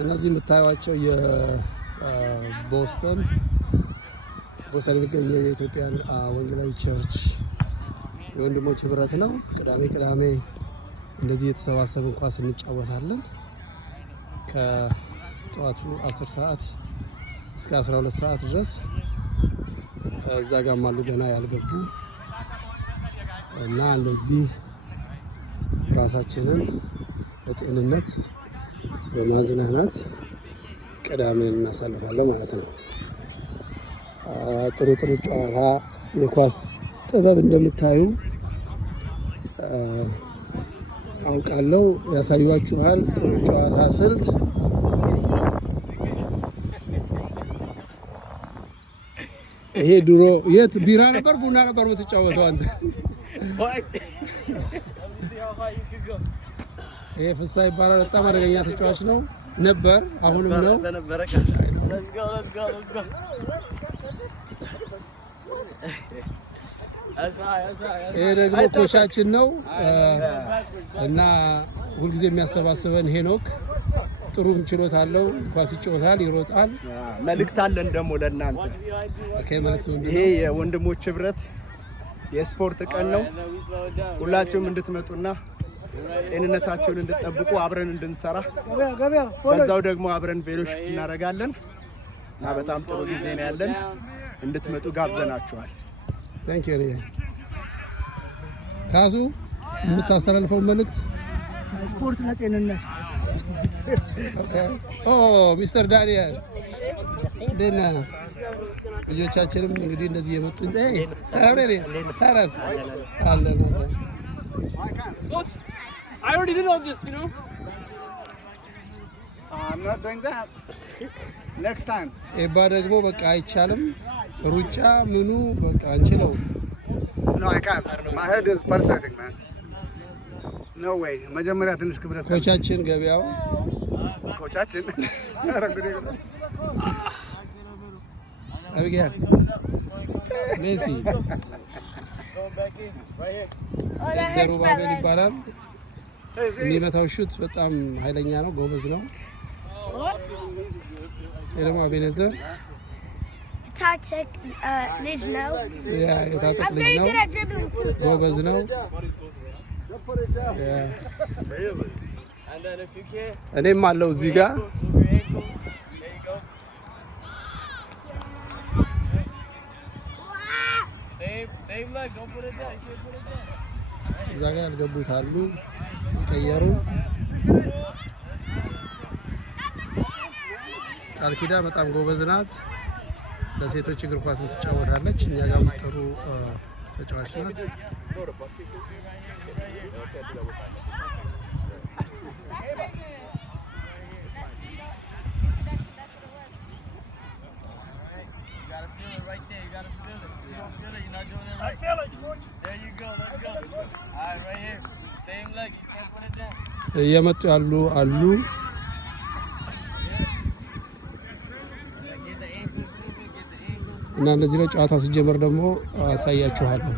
እነዚህ የምታዩዋቸው የቦስተን የሚገኘው የኢትዮጵያን ወንጌላዊ ቸርች የወንድሞች ህብረት ነው። ቅዳሜ እንደዚህ የተሰባሰብን ኳስ እንጫወታለን። ከጠዋቱ 10 ሰዓት እስከ 12 ሰዓት ድረስ እዛ ጋር አሉ ገና ያልገቡ እና እንደዚህ ራሳችንን በጤንነት በማዝናናት ቅዳሜን እናሳልፋለን ማለት ነው። ጥሩ ጨዋታ የኳስ ጥበብ እንደምታዩ አውቃለሁ። ያሳዩዋችኋል። ጥሩ ጨዋታ ስልት ይሄ ድሮ የት ቢራ ነበር ቡና ነበር የምትጫወተው አንተ? ይሄ ፍሳ ይባላል። በጣም አደገኛ ተጫዋች ነው ነበር፣ አሁንም ነው። ይሄ ደግሞ ኮቻችን ነው እና ሁልጊዜ የሚያሰባስበን ሄኖክ ጥሩም ችሎታ አለው። ኳስ ይጫወታል፣ ይሮጣል። መልእክት አለን ደግሞ ለእናንተ። ይሄ የወንድሞች ህብረት የስፖርት ቀን ነው። ሁላችሁም እንድትመጡና ጤንነታችሁን እንድትጠብቁ አብረን እንድንሰራ በዛው ደግሞ አብረን ቬሎሽ እናደርጋለን እና በጣም ጥሩ ጊዜ ነው ያለን። እንድትመጡ ጋብዘናችኋል። ታንክ ዩ ካሱ የምታስተላልፈው መልእክት? ስፖርት ለጤንነት። ሚስተር ዳንኤል ደና ልጆቻችንም እንግዲህ እንደዚህ የመጡ ተረስ አለ ነው። I already did all this, you know. I'm not doing that. Next time. ኤባ ደግሞ በቃ አይቻልም ሩጫ ምኑ በቃ አንችለው። No, I can't. My head is pulsating, man. No way. መጀመሪያ ትንሽ ክብረት ኮቻችን ገበያው ኮቻችን አብጊያ ሜሲ ዘሩባቤል ይባላል። የሚመታው ሹት በጣም ኃይለኛ ነው፣ ጎበዝ ነው። የደሞ አቤኔዘር ታጠቅ ልጅ ነው። የታጠቅ ልጅ ነው፣ ጎበዝ ነው። እኔም አለው እዚህ ጋር እዛ ጋር ያልገቡት አሉ ቀየሩ። ቃል ኪዳን በጣም ጎበዝ ናት። ለሴቶች እግር ኳስ ትጫወታለች። እኛ ጋር ጥሩ ተጫዋች ናት። እየመጡ ያሉ አሉ። እና እንደዚህ ነው ጨዋታ ሲጀመር ደግሞ አሳያችኋለሁ።